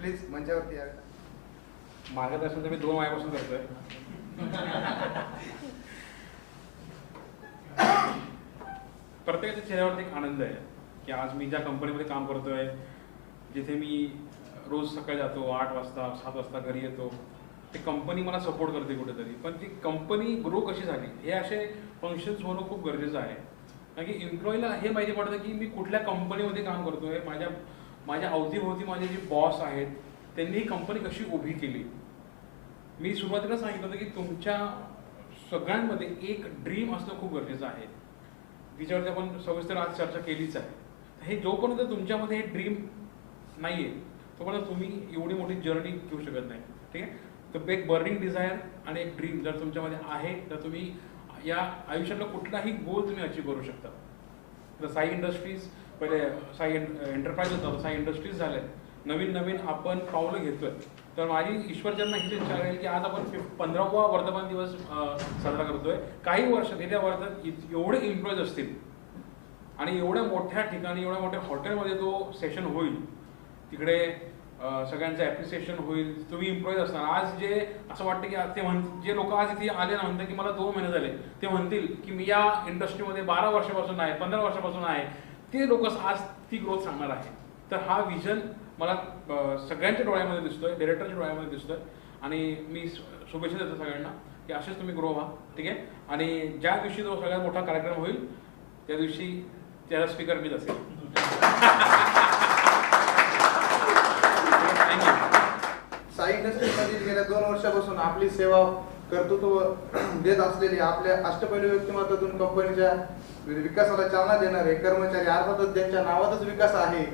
Please मंचावरती या. मार्गदर्शन तर मी 2 महिन्यापासून करतोय. प्रत्येकाच्या चेहऱ्यावरती एक आनंद आहे की आज मी ज्या कंपनीमध्ये काम करतोय, जिथे मी रोज सकाळी जातो 8 वाजता 7 वाजता घरी येतो, ती कंपनी मला सपोर्ट करते कुठेतरी. पण ती कंपनी ग्रो कशी झाली हे असे फंक्शन्स होणं खूप गरजेचं आहे. कारण की एम्प्लॉईला हे माहिती पडतं की मी कुठल्या कंपनीमध्ये काम करतोय, माझ्या अवतीभोवती माझे जे बॉस आहेत त्यांनी ही कंपनी कशी उभी केली. मी सुरुवातीला सांगितलं होतं की तुमच्या सगळ्यांमध्ये एक ड्रीम असणं खूप गरजेचं आहे, तिच्यावरती आपण सविस्तर आज चर्चा केलीच आहे. हे जोपर्यंत तुमच्यामध्ये हे ड्रीम नाही आहे तोपर्यंत तुम्ही एवढी मोठी जर्नी घेऊ शकत नाही. ठीक आहे. तर एक बर्निंग डिझायर आणि एक ड्रीम जर तुमच्यामध्ये आहे तर तुम्ही या आयुष्यातला कुठलाही गोल तुम्ही अचीव करू शकता. तर साई इंडस्ट्रीज पहिले साई एंटरप्राइज होतं, साई इंडस्ट्रीज झाले, नवीन नवीन आपण पावलं घेतोय. तर माझी ईश्वरचंद्र हीच इच्छा आहे की आज आपण 15वा वर्धमान दिवस साजरा करतोय. काही वर्षात येत्या वर्षात एवढे एम्प्लॉईज असतील आणि एवढ्या मोठ्या ठिकाणी एवढ्या मोठ्या हॉटेलमध्ये तो सेशन होईल, तिकडे सगळ्यांचं ॲप्रिसिएशन होईल, तुम्ही एम्प्लॉईज असणार. आज जे असं वाटतं की जे लोक आज इथे आले ना म्हणतात की मला 2 महिने झाले, ते म्हणतील की मी या इंडस्ट्रीमध्ये 12 वर्षापासून आहे, 15 वर्षापासून आहे, ते लोक आज ती ग्रोथ सांगणार आहे. तर हा विजन मला सगळ्यांच्या डोळ्यामध्ये दिसतोय, डायरेक्टरच्या डोळ्यामध्ये दिसतोय आणि मी शुभेच्छा देतो सगळ्यांना की असेच तुम्ही ग्रो व्हा. ठीक आहे. आणि ज्या दिवशी तो सगळ्यात मोठा कार्यक्रम होईल त्या दिवशी त्याला स्पीकर मीच असेल. साई इंडस्ट्रीजमध्ये गेल्या 2 वर्षापासून आपली सेवा कर्तृत्व देत असलेली आपल्या अष्टपैलू व्यक्तिमत्वातून कंपनीच्या विकासाला चालना देणारे कर्मचारी, अर्थातच ज्यांच्या नावातच विकास आहे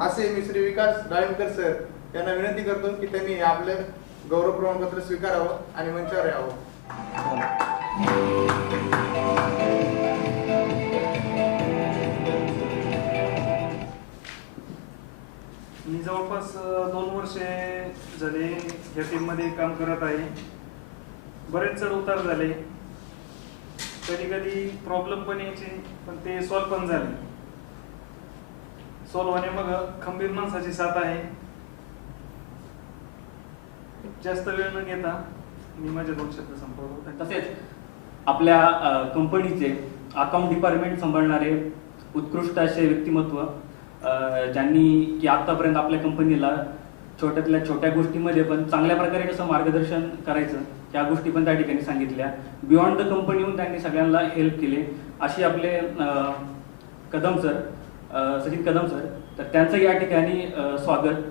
असे मी श्री विकास डाळिंबकर सर यांना विनंती करतो की त्यांनी आपलं गौरव प्रमाणपत्र स्वीकारावं आणि मंचावर यावं. मी जवळपास 2 वर्षे झाले या टीममध्ये काम करत आहे. बरेच चढ उतार झाले, कधी कधी प्रॉब्लेम पण यायचे, पण ते सॉल्व्ह पण झाले. सॉल्व्ह होणे मग खंबीर माणसाची साथ आहे. जास्त वेळ न घेता मी माझे 2 शब्द संपवतो. तसेच आपल्या कंपनीचे अकाउंट डिपार्टमेंट सांभाळणारे उत्कृष्ट असे व्यक्तिमत्व, ज्यांनी की आतापर्यंत आपल्या कंपनीला छोट्यातल्या छोट्या गोष्टीमध्ये पण चांगल्या प्रकारे कसं मार्गदर्शन करायचं या गोष्टी पण त्या ठिकाणी सांगितल्या. बियॉन्ड द कंपनी येऊन त्यांनी सगळ्यांना हेल्प केले. अशी आपले कदम सर, सचिन कदम सर, तर त्यांचं या ठिकाणी स्वागत,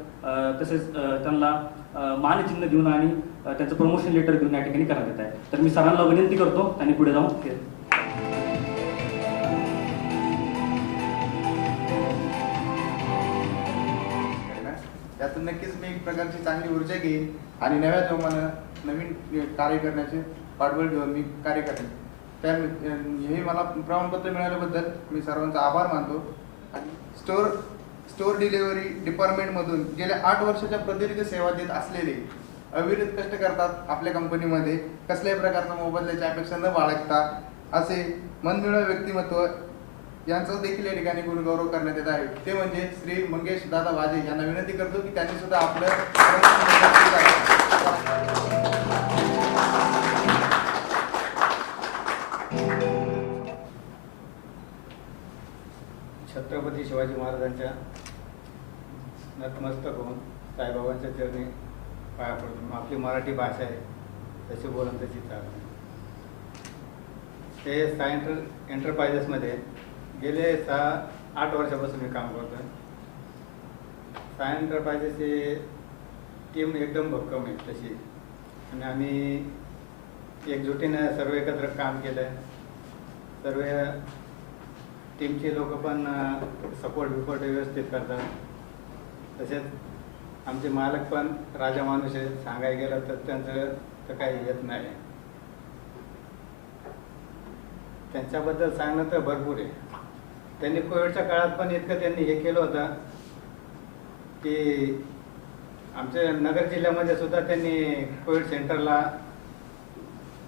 तसेच त्यांना मानचिन्ह देऊन आणि त्यांचं प्रमोशन लेटर देऊन या ठिकाणी करण्यात येत आहे. तर मी सरांना विनंती करतो त्यांनी पुढे जाऊन त्यातून नक्कीच मी एक प्रकारची चांगली ऊर्जा घेईन आणि नव्या जोमानं नवीन कार्य करण्याचे पाठबळ घेऊन मी कार्य करेन. हे मला प्रमाणपत्र मिळाल्याबद्दल मी सर्वांचा आभार मानतो. आणि स्टोअर डिलिव्हरी डिपार्टमेंटमधून गेल्या 8 वर्षाच्या प्रदीर्घ सेवा देत असलेले अविरत कष्ट करतात आपल्या कंपनीमध्ये, कसल्याही प्रकारचा मोबदल्याची अपेक्षा न बाळगता असे मनमिळावू व्यक्तिमत्व यांचा देखील या ठिकाणी गुणगौरव करण्यात येत आहे. ते म्हणजे श्री मंगेश दादा वाजे यांना विनंती करतो की त्यांनी सुद्धा आपलं छत्रपती शिवाजी महाराजांच्या नतमस्तक होऊन साईबाबांच्या चरणी पाया पडतो. आपली मराठी भाषा आहे तशी बोलून तशी चालते. ते साई एंटरप्राइजेसमध्ये गेले 8 वर्षापासून मी काम करतो आहे. साई एंटरप्राइजेसची टीम एकदम भक्कम आहे तशी, आणि आम्ही एकजुटीने सर्व एकत्र काम केलं आहे. सर्व टीमचे लोक पण सपोर्ट व्यवस्थित करतात. तसेच आमचे मालक पण राजा माणूस आहे, सांगायला गेलं तर त्यांचं तर काही येत नाही. त्यांच्याबद्दल सांगणं तर भरपूर आहे. त्यांनी कोविडच्या काळात पण इतकं त्यांनी हे केलं होतं की आमच्या नगर जिल्ह्यामध्ये सुद्धा त्यांनी कोविड सेंटरला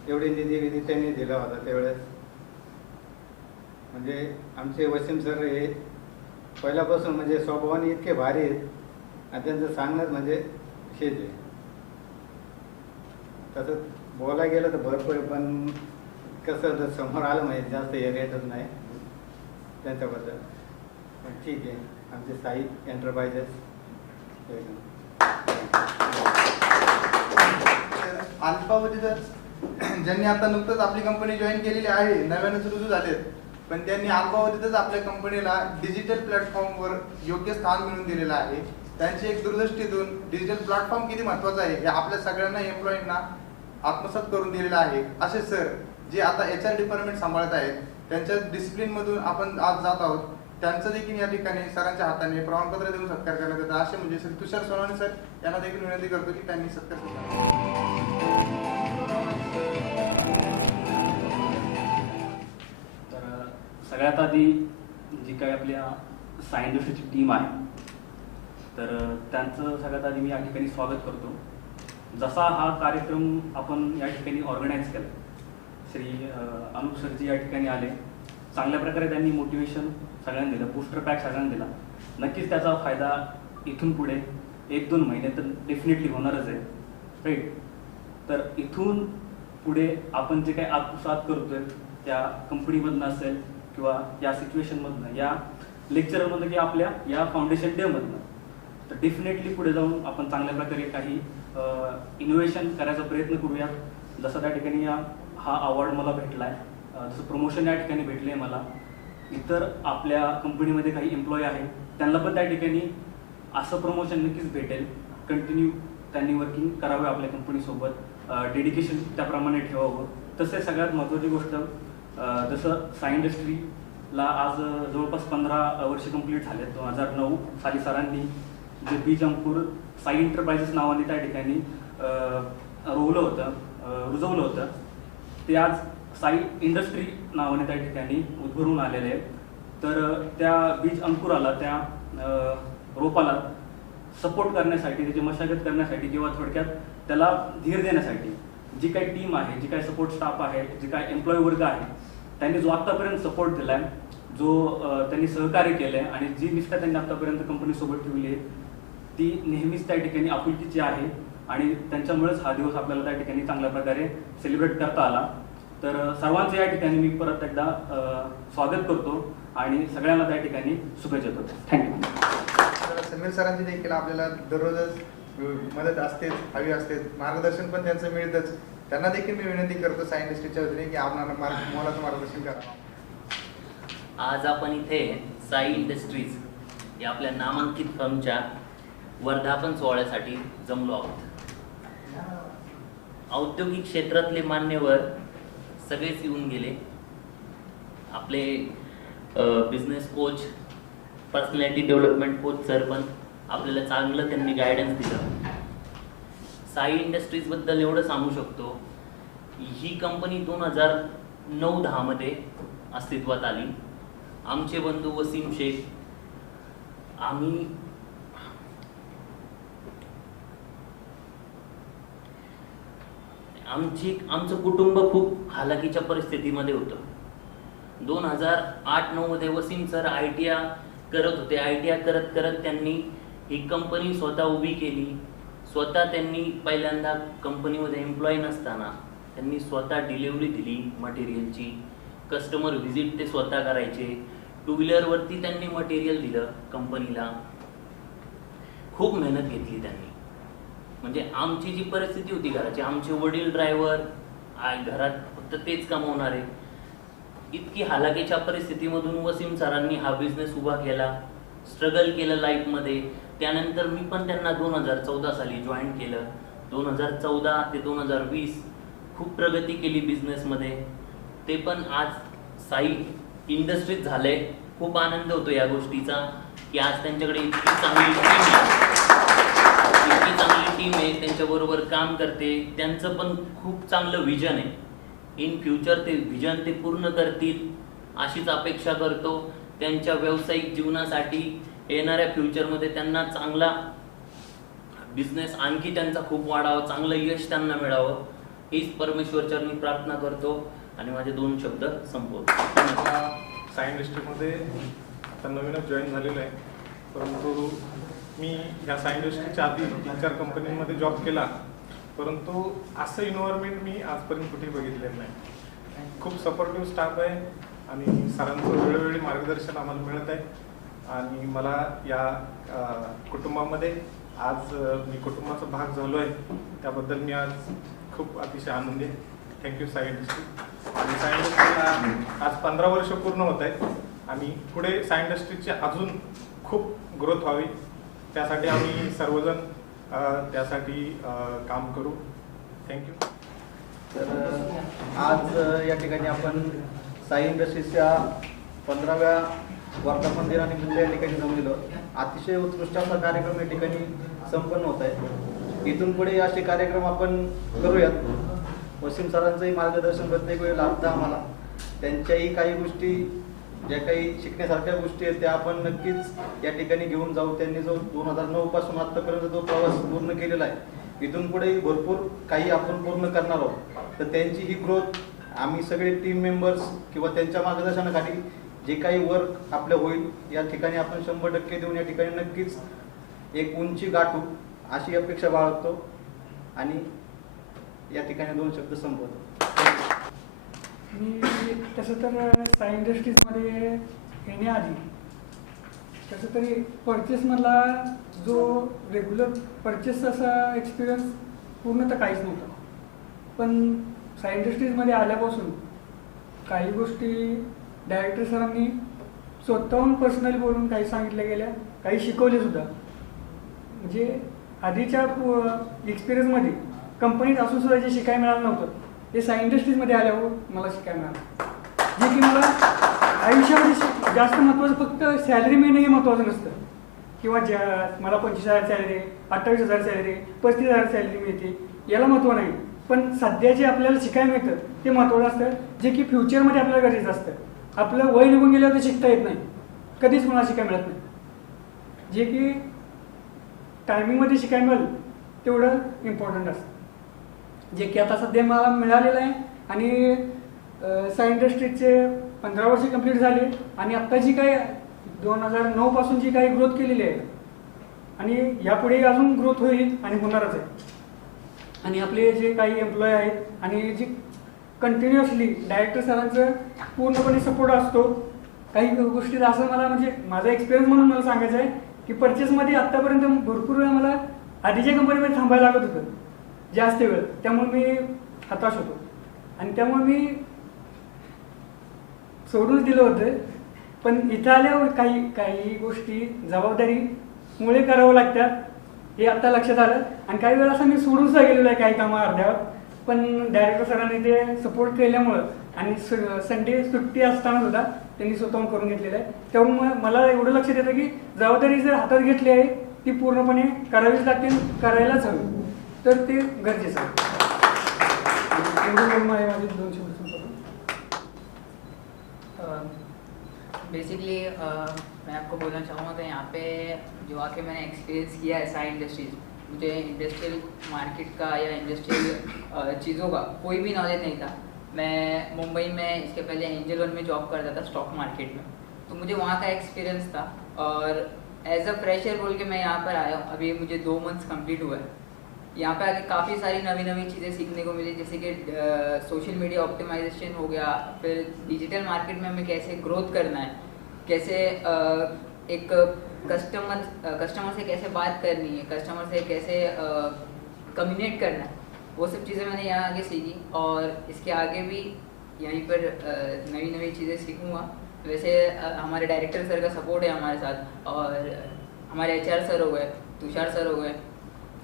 एवढी निधी त्यांनी दिला होता त्यावेळेस. म्हणजे आमचे वसीम सर हे पहिल्यापासून म्हणजे स्वभावाने इतके भारी आहेत आणि त्यांचं सांगणंच म्हणजे हेच आहे. तसं बोलायला गेलं तर भरपूर आहे, पण कसं जर समोर आलं म्हणजे जास्त हे रेटच नाही त्यांच्याबद्दल. पण ठीक आहे, आमचे साई एंटरप्राइजेस अल्पावधी तर ज्यांनी आता नुकतंच आपली कंपनी जॉईन केलेली आहे, नव्यानंच रुजू झालेत, पण त्यांनी अल्पावधीतच आपल्या कंपनीला डिजिटल प्लॅटफॉर्मवर योग्य स्थान मिळवून दिलेलं आहे. त्यांची एक दूरदृष्टीतून डिजिटल प्लॅटफॉर्म किती महत्त्वाचा आहे हे आपल्या सगळ्यांना एम्प्लॉईंना आत्मसात करून दिलेलं आहे. असे सर जे आता HR डिपार्टमेंट सांभाळत आहेत, त्यांच्या डिसिप्लिनमधून आपण आज जात आहोत, त्यांचं देखील या ठिकाणी सरांच्या हाताने प्रमाणपत्र देऊन सत्कार करण्यात येतो. असे म्हणजे श्री तुषार सोनवणे सर यांना देखील विनंती करतो की त्यांनी सत्कार तर सगळ्यात आधी जी काही आपल्या साई इंडस्ट्रीची टीम आहे, तर त्यांचं सगळ्यात आधी मी या ठिकाणी स्वागत करतो. जसा हा कार्यक्रम आपण या ठिकाणी ऑर्गनाईज केला, श्री अनुप सरजी या ठिकाणी आले, चांगल्या प्रकारे त्यांनी मोटिवेशन सगळ्यांना दिलं, बूस्टर पॅक सगळ्यांना दिला. नक्कीच त्याचा फायदा इथून पुढे 1-2 महिने तर डेफिनेटली होणारच आहे, राईट. तर इथून पुढे आपण जे काही आत्मसात करतोय त्या कंपनीमधनं असेल किंवा या सिच्युएशनमधनं, या लेक्चरमधनं की आपल्या या फाउंडेशन डेमधनं, तर डेफिनेटली पुढे जाऊन आपण चांगल्या प्रकारे काही इनोव्हेशन करायचा प्रयत्न करूया. जसं त्या ठिकाणी हा अवॉर्ड मला भेटला आहे, जसं प्रमोशन या ठिकाणी भेटले आहे मला. इतर आपल्या कंपनीमध्ये काही एम्प्लॉई आहेत, त्यांना पण त्या ठिकाणी असं प्रमोशन नक्कीच भेटेल. कंटिन्यू त्यांनी वर्किंग करावे आपल्या कंपनीसोबत, डेडिकेशन त्याप्रमाणे ठेवावं. तसे सगळ्यात महत्त्वाची गोष्ट, जसं साई इंडस्ट्रीला आज जवळपास 15 वर्ष कंप्लीट झाले. 2009 साली सरांनी जे बीज अंकुर साई एंटरप्राइजेस नावाने त्या ठिकाणी रुजवलं होतं, ते आज साई इंडस्ट्री नावाने त्या ठिकाणी उद्भरून आलेले आहे. तर त्या बीज अंकुराला, त्या रोपाला सपोर्ट करण्यासाठी, त्याची मशागत करण्यासाठी किंवा थोडक्यात त्याला धीर देण्यासाठी जी काही टीम आहे, जी काही सपोर्ट स्टाफ आहे, जे काही एम्प्लॉई वर्ग आहे, त्यांनी जो आत्तापर्यंत सपोर्ट दिला आहे, जो त्यांनी सहकार्य केलं आहे आणि जी निष्ठा त्यांनी आत्तापर्यंत कंपनीसोबत ठेवली आहे, ती नेहमीच त्या ठिकाणी आपुलकीची आहे. आणि त्यांच्यामुळेच हा दिवस आपल्याला त्या ठिकाणी चांगल्या प्रकारे सेलिब्रेट करता आला. तर सर्वांचं या ठिकाणी मी परत एकदा स्वागत करतो आणि सगळ्यांना त्या ठिकाणी शुभेच्छा देतो. थँक्यू. समीर सरांची देखील आपल्याला दररोजच मदत असतेच, हवी असते, मार्गदर्शन पण त्यांचं मिळतंच. त्यांना देखील मी विनंती करतो साई इंडस्ट्रीच्या वतीने की आपण मोलाचं मार्गदर्शन करा. आज आपण इथे साई इंडस्ट्रीज या आपल्या नामांकित फर्मच्या वर्धापन सोहळ्यासाठी जमलो आहोत. औद्योगिक क्षेत्रातले मान्यवर सगळेच येऊन गेले. आपले business coach, personality development coach sir पण आपल्याला चांगलं त्यांनी गायडन्स दिलं. साई इंडस्ट्रीज बद्दल एवढं सांगू शकतो, ही कंपनी 2009-10 मध्ये अस्तित्वात आली. आमचे बंधू वसीम शेख, आमचं कुटुंब खूप हालाकीच्या परिस्थितीमध्ये होतं. 2008-9 मध्ये वसीम सर ITI करत होते. ITI करत करत त्यांनी ही कंपनी स्वतः उभी केली. स्वतः त्यांनी पहिल्यांदा कंपनीमध्ये एम्प्लॉई नसताना त्यांनी स्वतः डिलिव्हरी दिली मटेरियलची. कस्टमर व्हिजिट ते स्वतः करायचे. 2 व्हीलरवरती त्यांनी मटेरियल दिलं कंपनीला. खूप मेहनत घेतली त्यांनी. म्हणजे आमची जी परिस्थिती होती घराची, आमचे वडील ड्रायव्हर, घरात फक्त तेच कमवणारे, इतकी हालाकीच्या परिस्थितीमधून वसीम सरांनी हा बिझनेस उभा केला. स्ट्रगल केलं लाईफमध्ये. त्यानंतर मी पण त्यांना 2014 साली जॉईन केलं. 2014 ते 2020 खूप प्रगती केली बिझनेसमध्ये. ते पण आज साई इंडस्ट्रीज झाले. खूप आनंद होतो या गोष्टीचा की आज त्यांच्याकडे इतकी चांगली टीम आहे, त्यांच्याबरोबर काम करते. त्यांचं पण खूप चांगलं विजन आहे. इन फ्युचर ते विजन ते पूर्ण करतील अशीच अपेक्षा करतो. त्यांच्या व्यावसायिक जीवनासाठी येणाऱ्या फ्युचरमध्ये त्यांना चांगला बिझनेस आणखी त्यांचा खूप वाढावा, चांगलं यश त्यांना मिळावं हीच परमेश्वरचरणी प्रार्थना करतो आणि माझे 2 शब्द संपवतो. साई इंडस्ट्रीमध्ये आता नवीनच जॉईन झालेलं आहे, परंतु मी ह्या साई इंडस्ट्रीच्या आधी 3-4 कंपनीमध्ये जॉब केला, परंतु असं इन्व्हायरमेंट मी आजपर्यंत कुठेही बघितलेलं नाही. खूप सपोर्टिव्ह स्टाफ आहे आणि सरांचं वेळोवेळी मार्गदर्शन आम्हाला मिळत आहे. आणि मला या कुटुंबामध्ये आज मी कुटुंबाचा भाग झालो आहे, त्याबद्दल मी आज खूप अतिशय आनंदी आहे. Thank you Sai industry. आणि साई इंडस्ट्रीला आज 15 वर्ष पूर्ण होत आहेत आणि पुढे साई इंडस्ट्रीची अजून खूप ग्रोथ व्हावी, त्यासाठी आम्ही सर्वजण त्यासाठी काम करू. थँक्यू. तर आज या ठिकाणी आपण साई इंडस्ट्रीजच्या 15व्या वर्धापन दिनानिमित्त या ठिकाणी जमलेलो. अतिशय उत्कृष्ट असा कार्यक्रम या ठिकाणी संपन्न होत आहे. इथून पुढे असे कार्यक्रम आपण करूयात. वसीम सरांचंही मार्गदर्शन प्रत्येक वेळी लाभतं आम्हाला. त्यांच्याही काही गोष्टी ज्या काही शिकण्यासारख्या गोष्टी आहेत त्या आपण नक्कीच या ठिकाणी घेऊन जाऊ. त्यांनी जो 2009 पासून आतापर्यंत जो प्रवास पूर्ण केलेला आहे, इथून पुढेही भरपूर काही आपण पूर्ण करणार आहोत. तर त्यांची ही ग्रोथ आम्ही सगळे टीम मेंबर्स किंवा त्यांच्या मार्गदर्शनाखाली जे काही वर्क आपलं होईल या ठिकाणी आपण 100% देऊन या ठिकाणी नक्कीच एक उंची गाठू अशी अपेक्षा बाळगतो आणि या ठिकाणी 2 शब्द संपवतो. मी तसं तर साई इंडस्ट्रीजमध्ये येण्याआधी तसं तरी परचेसमधला जो रेग्युलर परचेस असा एक्सपिरियन्स पूर्ण तर काहीच नव्हता. पण साई इंडस्ट्रीजमध्ये आल्यापासून काही गोष्टी डायरेक्टर सरांनी स्वतःहून पर्सनली बोलून काही सांगितल्या गेल्या, काही शिकवलेसुद्धा. म्हणजे आधीच्या एक्सपिरियन्समध्ये कंपनीत असून सुद्धा जे शिकायला मिळालं नव्हतं ते साई इंडस्ट्रीजमध्ये आल्यावर मला शिकायला मिळालं. जे की मला आयुष्यामध्ये जास्त महत्त्वाचं फक्त सॅलरी मिळणं हे महत्त्वाचं नसतं, किंवा मला 25,000 सॅलरी, 28,000 सॅलरी, 35,000 सॅलरी मिळते याला महत्त्व नाही. पण सध्या जे आपल्याला शिकायला मिळतं ते महत्त्वाचं असतं, जे की फ्युचरमध्ये आपल्याला गरजेचं असतं. आपलं वय निघून गेल्यावर ते शिकता येत नाही, कधीच कोणाला शिकायला मिळत नाही. जे की टायमिंगमध्ये शिकायला मिळेल तेवढं इम्पॉर्टंट असतं, जे की आता सध्या मला मिळालेलं आहे. आणि साई इंडस्ट्रीजचे 15 वर्ष कंप्लीट झाले आणि आत्ता जी काही 2009 पासून जी काही ग्रोथ केलेली आहे आणि यापुढे अजून ग्रोथ होईल आणि होणारच आहे. आणि आपले जे काही एम्प्लॉय आहेत आणि जी कंटिन्युअसली डायरेक्टर सरांचं पूर्णपणे सपोर्ट असतो. काही गोष्टीत असं मला म्हणजे माझा एक्सपिरियन्स म्हणून मला सांगायचं आहे की परचेसमध्ये आत्तापर्यंत भरपूर वेळा मला आधीच्या कंपनीमध्ये थांबायला लागत होतं जास्त वेळ, त्यामुळे मी हताश होतो आणि त्यामुळे मी सोडूनच दिलं होतं. पण इथं आल्यावर काही गोष्टी जबाबदारीमुळे करावं लागतात हे आत्ता लक्षात आलं. आणि काही वेळा असं मी सोडूनच गेलेलो आहे काही कामं अर्ध्यावर, पण डायरेक्टर सरांनी ते सपोर्ट केल्यामुळं आणि संडे सुट्टी असताना सुद्धा त्यांनी स्वतःहून करून घेतलेलं आहे. त्यामुळे मला एवढं लक्षात येतं की जबाबदारी जर हातात घेतली आहे ती पूर्णपणे करावीच लागते, करायलाच हवी, तर ते गरजेचं आहे. माझे 2 शब्द बेसिकली मैं आपको बोलना चाहूँगा कि यहाँ पे जो आके मैंने एक्सपीरियंस किया है साई इंडस्ट्रीज, मुझे इंडस्ट्रियल मार्केट का या इंडस्ट्रियल चीज़ों का कोई भी नॉलेज नहीं था. मैं मुंबई में इसके पहले एंजल वन में जॉब करता था स्टॉक मार्केट में, तो मुझे वहाँ का एक्सपीरियंस था. और एज अ फ्रेशर बोल के मैं यहाँ पर आया हूँ. अभी मुझे 2 मंथ्स कंप्लीट हुआ है. यहाँ पे आके काफ़ी सारी नवी चीज़ें सीखने को मिली, जैसे कि सोशल मीडिया ऑप्टिमाइजेशन हो गया, फिर डिजिटल मार्केट में हमें कैसे ग्रोथ करना है, कैसे एक कस्टमर से कैसे बात करनी है, कस्टमर से कैसे कम्युनिकेट करना है, वो सब चीज़ें मैंने यहाँ आगे सीखी. और इसके आगे भी यहीं पर नई चीज़ें सीखूँगा. वैसे हमारे डायरेक्टर सर का सपोर्ट है हमारे साथ, और हमारे HR सर हो गए, तुषार सर हो गए,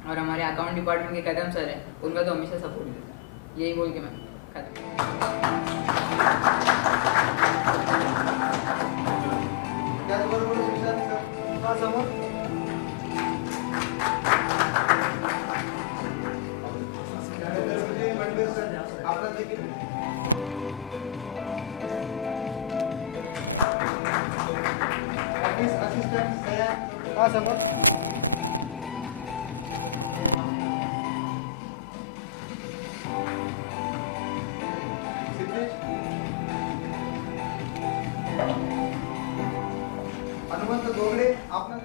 और हमारे अकाउंट डिपार्टमेंट के कदम सर हैं, उनका तो हमेशा सपोर्ट मिलता है. यही बोल के मैं त्याचबरोबर शिक्षण सर समोर आपला देखील ऑफिस असिस्टंट तयार समोर हनुमंत गोगडे आपला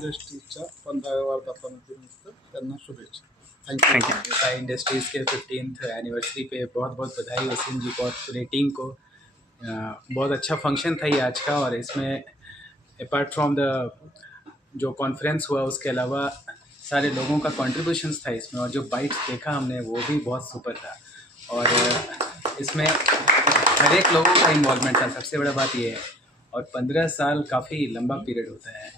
इंडस्ट्रीजच्या 15व्या वर्धापनानिमित्त त्यांना शुभेच्छा. Thank you. साई इंडस्ट्रीज़ के 15th एनिवर्सरी पे बहुत बहुत बधाई वसीम जी को और पूरी टीम को. बहुत अच्छा फंक्शन था ये आज का, और इसमें अपार्ट फ्रॉम द जो कॉन्फ्रेंस हुआ उसके अलावा सारे लोगों का कॉन्ट्रीब्यूशंस था इसमें, और जो बाइट्स देखा हमने वो भी बहुत सुपर था. और इसमें हर एक लोगों का इन्वॉल्वमेंट था, सबसे बड़ा बात ये है. और 15 साल काफ़ी लंबा पीरियड होता है,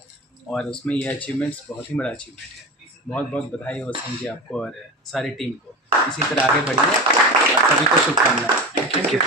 और उसमें ये अचीवमेंट्स बहुत ही बड़ा अचीवमेंट है. बहुत बहुत बधाई हो वसीम जी आपको और सारी टीम को. इसी तरह आगे बढ़िए, सभी को शुभकामनाएं. Thank you.